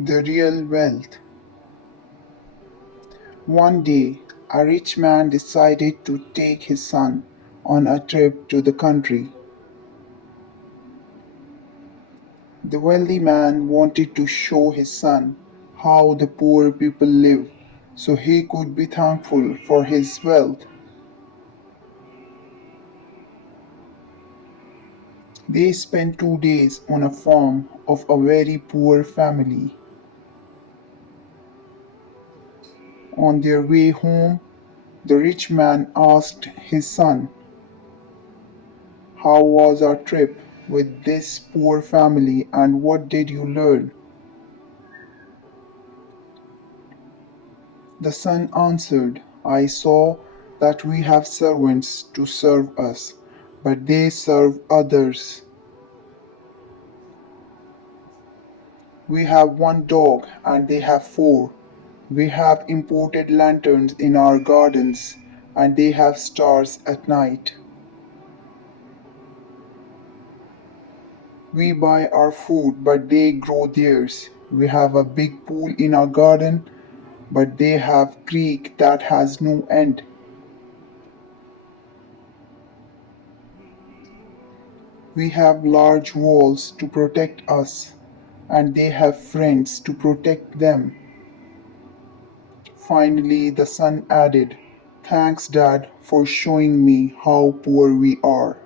The real wealth. One day, a rich man decided to take his son on a trip to the country. The wealthy man wanted to show his son how the poor people live so he could be thankful for his wealth. They spent 2 days on a farm of a very poor family. On their way home, the rich man asked his son, "How was our trip with this poor family and what did you learn?" The son answered, "I saw that we have servants to serve us, but they serve others. We have one dog and they have four. We have imported lanterns in our gardens and they have stars at night. We buy our food but they grow theirs. We have a big pool in our garden but they have creek that has no end. We have large walls to protect us and they have friends to protect them." Finally, the son added, "Thanks, Dad, for showing me how poor we are."